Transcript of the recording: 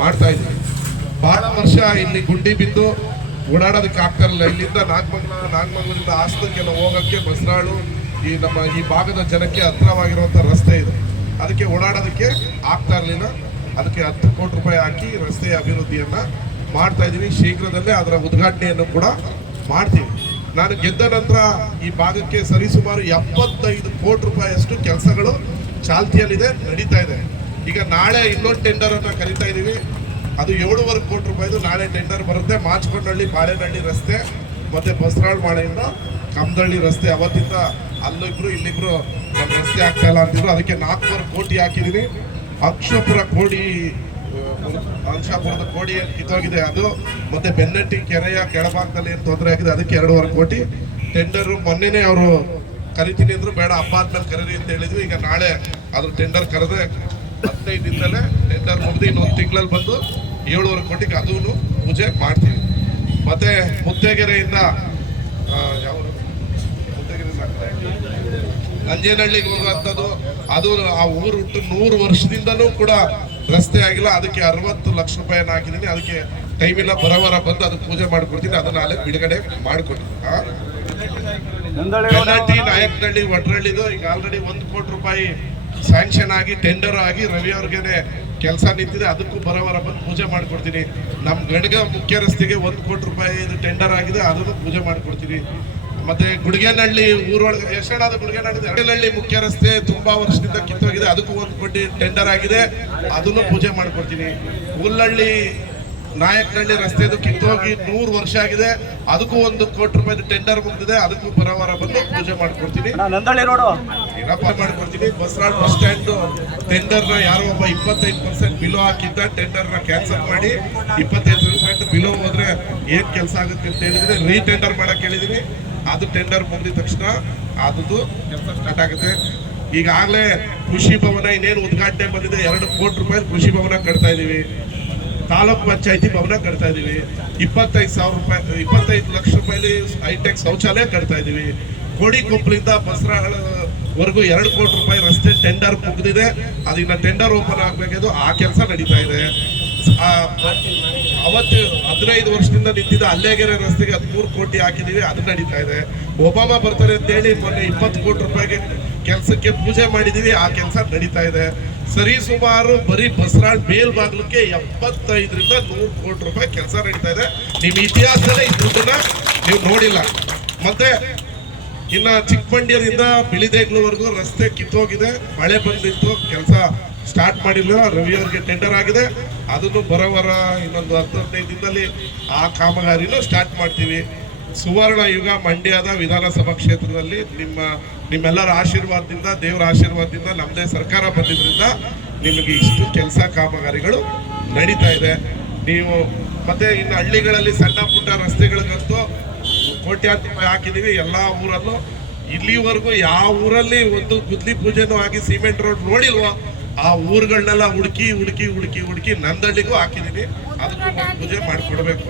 ಮಾಡ್ತಾ ಇದ್ದೀವಿ ಬಹಳ ವರ್ಷ ಇಲ್ಲಿ ಗುಂಡಿ ಬಿದ್ದು ಓಡಾಡೋದಕ್ಕೆ ಆಗ್ತಾ ಇರಲಿಲ್ಲ. ಇಲ್ಲಿಂದ ನಾಗಮಂಗಲ, ನಾಗಮಂಗಲದಿಂದ ಆಸ್ತಕ್ಕೆಲ್ಲ ಹೋಗೋಕ್ಕೆ ಬಸರಾಳು, ಈ ನಮ್ಮ ಈ ಭಾಗದ ಜನಕ್ಕೆ ಹತ್ತಿರವಾಗಿರುವಂಥ ರಸ್ತೆ ಇದೆ. ಅದಕ್ಕೆ ಓಡಾಡೋದಕ್ಕೆ ಆಗ್ತಾ ಇರಲಿಲ್ಲ. ಅದಕ್ಕೆ ಹತ್ತು ಕೋಟಿ ರೂಪಾಯಿ ಹಾಕಿ ರಸ್ತೆಯ ಅಭಿವೃದ್ಧಿಯನ್ನ ಮಾಡ್ತಾ ಇದ್ದೀವಿ ಶೀಘ್ರದಲ್ಲೇ ಅದರ ಉದ್ಘಾಟನೆಯನ್ನು ಕೂಡ ಮಾಡ್ತೀವಿ. ನಾನು ಗೆದ್ದ ನಂತರ ಈ ಭಾಗಕ್ಕೆ ಸರಿಸುಮಾರು ಎಪ್ಪತ್ತೈದು ಕೋಟಿ ರೂಪಾಯಿಯಷ್ಟು ಕೆಲಸಗಳು ಚಾಲ್ತಿಯಲ್ಲಿದೆ, ನಡೀತಾ ಇದೆ. ಈಗ ನಾಳೆ ಇನ್ನೊಂದು ಟೆಂಡರ್ ಅನ್ನ ಕರಿತಾ ಇದ್ದೀವಿ ಅದು ಏಳುವರೆ ಕೋಟಿ ರೂಪಾಯಿದು ನಾಳೆ ಟೆಂಡರ್ ಬರುತ್ತೆ. ಮಾಚ್ಕೊಂಡಳ್ಳಿ ಬಾಳೆನಹಳ್ಳಿ ರಸ್ತೆ, ಮತ್ತೆ ಬಸರಾಳ್ ಮಾಳೆಯಿಂದ ಕಮದಳ್ಳಿ ರಸ್ತೆ. ಅವತ್ತಿಂದ ಅಲ್ಲಿಬ್ರು, ಇಲ್ಲಿಬ್ರು ನಮ್ಮ ರಸ್ತೆ ಆಗ್ತಾ ಇಲ್ಲ ಅಂತಿದ್ರು. ಅದಕ್ಕೆ ನಾಲ್ಕೂವರೆ ಕೋಟಿ ಹಾಕಿದೀವಿ ಅಕ್ಷಪುರ ಕೋಡಿ ಅಂಶಾಪುರದ ಕೋಡಿ ಕಿತ್ತೋಗಿದೆ ಅದು. ಮತ್ತೆ ಬೆನ್ನಟ್ಟಿ ಕೆರೆಯ ಕೆಳಭಾಗದಲ್ಲಿ ಏನು ತೊಂದರೆ ಆಗಿದೆ, ಅದಕ್ಕೆ ಎರಡೂವರೆ ಕೋಟಿ. ಟೆಂಡರ್ ಮೊನ್ನೆನೇ ಅವರು ಕರಿತೀನಿ ಅಂದ್ರು, ಬೇಡ, ಅಪ್ಪ ಆದ್ಮೇಲೆ ಕರೀರಿ ಅಂತ ಹೇಳಿದ್ವಿ. ಈಗ ನಾಳೆ ಅದ್ರ ಟೆಂಡರ್ ಕರೆದ್ರೆ ಹದಿನೈದು ದಿನದಲ್ಲೇ ಟೆಂಡರ್ ಮುಗಿದು ಇನ್ನೊಂದು ತಿಂಗಳಲ್ಲಿ ಬಂದು ಏಳುವರೆ ಕೋಟಿಗೆ ಅದೂ ಪೂಜೆ ಮಾಡ್ತೀವಿ. ಮತ್ತೆ ಮುದ್ದೆಗೆರೆಯಿಂದ ಯಾವ ನಂಜೇನಹಳ್ಳಿಗೆ ಹೋಗುವಂಥದ್ದು ಅದು ಆ ಊರು ಹುಟ್ಟು ನೂರು ವರ್ಷದಿಂದಲೂ ಕೂಡ ರಸ್ತೆ ಆಗಿಲ್ಲ. ಅದಕ್ಕೆ ಅರವತ್ತು ಲಕ್ಷ ರೂಪಾಯಿನ ಹಾಕಿದ್ದೀನಿ ಅದಕ್ಕೆ ಟೈಮ್ ಇಲ್ಲ. ಬರವರ ಬಂದು ಅದು ಪೂಜೆ ಮಾಡ್ಕೊಡ್ತೀನಿ. ಅದನ್ನ ಅಲ್ಲೇ ಬಿಡುಗಡೆ ಮಾಡಿಕೊಡ್ತೀನಿ. ನಾಯಕನಹಳ್ಳಿ ಒಡ್ರಳ್ಳಿದು ಈಗ ಆಲ್ರೆಡಿ ಒಂದು ಕೋಟಿ ರೂಪಾಯಿ ಸ್ಯಾಂಕ್ಷನ್ ಆಗಿ ಟೆಂಡರ್ ಆಗಿ ರವಿ ಅವ್ರಿಗೆ ಕೆಲಸ ನಿಂತಿದೆ. ಅದಕ್ಕೂ ಬರೋವರ ಬಂದು ಪೂಜೆ ಮಾಡಿಕೊಡ್ತೀನಿ. ನಮ್ಮ ಗಣಗ ಮುಖ್ಯ ರಸ್ತೆಗೆ ಒಂದು ಕೋಟಿ ರೂಪಾಯಿ ಟೆಂಡರ್ ಆಗಿದೆ, ಅದನ್ನು ಪೂಜೆ ಮಾಡಿಕೊಡ್ತೀನಿ. ಮತ್ತೆ ಗುಡಿಗೆನಹಳ್ಳಿ ಊರೊಳಗೆ ಎಷ್ಟೇನಾದ ಗುಡಿಗೆನಹಳ್ಳಿ ಮುಖ್ಯ ರಸ್ತೆ ತುಂಬಾ ವರ್ಷದಿಂದ ಕಿತ್ತೋಗಿದೆ. ಅದಕ್ಕೂ ಒಂದು ಕೋಟಿ ಟೆಂಡರ್ ಆಗಿದೆ. ಅದನ್ನು ಪೂಜೆ ಮಾಡಿಕೊಡ್ತೀನಿ. ಹುಲ್ಲಹಳ್ಳಿ ನಾಯಕನಹಳ್ಳಿ ರಸ್ತೆದು ಕಿತ್ತೋಗಿ ನೂರು ವರ್ಷ ಆಗಿದೆ. ಅದಕ್ಕೂ ಒಂದು ಕೋಟಿ ರೂಪಾಯಿ ಟೆಂಡರ್ ಮುಗಿದಿದೆ. ಅದಕ್ಕೂ ಬರೋವಾರ ಬಂದು ಪೂಜೆ ಮಾಡ್ಕೊಡ್ತೀನಿ. ನಂದಳ್ಳಿ ಮಾಡ್ಕೊಡ್ತೀವಿ ಬಸರಾಳ್ ಬಸ್ ಸ್ಟ್ಯಾಂಡ್ ಟೆಂಡರ್ನ ಯಾರೋ ಒಬ್ಬ ಇಪ್ಪತ್ತೈದು ಪರ್ಸೆಂಟ್ ಬಿಲೋ ಹಾಕಿದ್ದ ನ ಕ್ಯಾನ್ಸಲ್ ಮಾಡಿ ಇಪ್ಪತ್ತೈದು ಪರ್ಸೆಂಟ್ ಬಿಲೋ ಹೋದ್ರೆ ಏನು ಕೆಲಸ ಆಗುತ್ತೆ ಅಂತ ಹೇಳಿದ್ರೆ ರೀ ಟೆಂಡರ್ ಮಾಡಕ್ ಹೇಳಿದೀನಿ. ಅದು ಟೆಂಡರ್ ಬಂದಿದ ತಕ್ಷಣ ಅದು ಕೆಲಸ ಸ್ಟಾರ್ಟ್ ಆಗುತ್ತೆ. ಈಗಾಗಲೇ ಕೃಷಿ ಭವನ ಇನ್ನೇನು ಉದ್ಘಾಟನೆ ಬಂದಿದೆ. ಎರಡು ಕೋಟಿ ರೂಪಾಯಿ ಕೃಷಿ ಭವನ ಕಟ್ತಾ ಇದೀವಿ. ತಾಲೂಕ್ ಪಂಚಾಯತಿ ಭವನ ಕಟ್ತಾ ಇದೀವಿ. ಇಪ್ಪತ್ತೈದು ಸಾವಿರ ರೂಪಾಯಿ, ಇಪ್ಪತ್ತೈದು ಲಕ್ಷ ರೂಪಾಯಿ ಹೈಟೆಕ್ ಶೌಚಾಲಯ ಕಟ್ತಾ ಇದೀವಿ. ಕೋಡಿ ಕೊಪ್ಪಳಿಂದ ಬಸರಾಳವರೆಗೂ ಎರಡು ಕೋಟಿ ರೂಪಾಯಿ ರಸ್ತೆ ಟೆಂಡರ್ ಮುಗಿದಿದೆ. ಅದನ್ನ ಟೆಂಡರ್ ಓಪನ್ ಆಗಬೇಕಿದ್ದು ಆ ಕೆಲಸ ನಡೀತಾ ಇದೆ. ಅವತ್ತು ಹದಿನೈದು ವರ್ಷದಿಂದ ನಿಂತಿದ್ದ ಅಲ್ಲೇಗೆರೆ ರಸ್ತೆಗೆ ಹದಿಮೂರು ಕೋಟಿ ಹಾಕಿದೀವಿ ಅದು ನಡೀತಾ ಇದೆ. ಒಬಾಮಾ ಬರ್ತಾರೆ ಅಂತ ಹೇಳಿ ಮೊನ್ನೆ ಇಪ್ಪತ್ತು ಕೋಟಿ ರೂಪಾಯಿಗೆ ಕೆಲಸಕ್ಕೆ ಪೂಜೆ ಮಾಡಿದೀವಿ ಆ ಕೆಲಸ ನಡೀತಾ ಇದೆ. ಸರಿ ಸುಮಾರು ಬರೀ ಬಸರಾಳ್ ಮೇಲ್ಬಾಗ್ಲಕ್ಕೆ ಎಪ್ಪತ್ತೈದರಿಂದ ನೂರು ಕೋಟಿ ರೂಪಾಯಿ ಕೆಲಸ ನಡೀತಾ ಇದೆ. ನಿಮ್ಮ ಇತಿಹಾಸದಲ್ಲೇ ಈ ನೀವು ನೋಡಿಲ್ಲ. ಮತ್ತೆ ಇನ್ನ ಚಿಕ್ಕಮಂಡ್ಯದಿಂದ ಬಿಳಿದೇಗ್ಲವರೆಗೂ ರಸ್ತೆ ಕಿತ್ತೋಗಿದೆ. ಮಳೆ ಬಂದಿತ್ತು, ಕೆಲಸ ಸ್ಟಾರ್ಟ್ ಮಾಡಿಲ್ಲ. ರವಿ ಅವರಿಗೆ ಟೆಂಡರ್ ಆಗಿದೆ. ಅದನ್ನು ಬರೋವರ ಇನ್ನೊಂದು ಹತ್ತು ಹದಿನೈದು ದಿನದಲ್ಲಿ ಆ ಕಾಮಗಾರಿನೂ ಸ್ಟಾರ್ಟ್ ಮಾಡ್ತೀವಿ. ಸುವರ್ಣ ಯುಗ ಮಂಡ್ಯದ ವಿಧಾನಸಭಾ ಕ್ಷೇತ್ರದಲ್ಲಿ ನಿಮ್ಮ, ನಿಮ್ಮೆಲ್ಲರ ಆಶೀರ್ವಾದದಿಂದ, ದೇವರ ಆಶೀರ್ವಾದದಿಂದ ನಮ್ಮದೇ ಸರ್ಕಾರ ಬಂದಿದ್ದರಿಂದ ನಿಮಗೆ ಇಷ್ಟು ಕೆಲಸ ಕಾಮಗಾರಿಗಳು ನಡೀತಾ ಇದೆ. ನೀವು ಮತ್ತೆ ಇನ್ನು ಹಳ್ಳಿಗಳಲ್ಲಿ ಸಣ್ಣ ಪುಟ್ಟ ರಸ್ತೆಗಳಿಗಂತೂ ಕೋಟ್ಯಾಂತರ ಹಾಕಿದೀವಿ ಎಲ್ಲಾ ಊರಲ್ಲೂ. ಇಲ್ಲಿವರೆಗೂ ಯಾವ ಊರಲ್ಲಿ ಒಂದು ಗುದ್ಲಿ ಪೂಜೆನೂ ಆಗಿ ಸಿಮೆಂಟ್ ರೋಡ್ ನೋಡಿಲ್ವೋ, ಆ ಊರುಗಳನ್ನೆಲ್ಲ ಹುಡುಕಿ ಹುಡುಕಿ ಹುಡುಕಿ ಹುಡುಕಿ ನಂದಳ್ಳಿಗೂ ಹಾಕಿದ್ದೀನಿ ಅದಕ್ಕೂ ಪೂಜೆ ಮಾಡಿಕೊಡ್ಬೇಕು.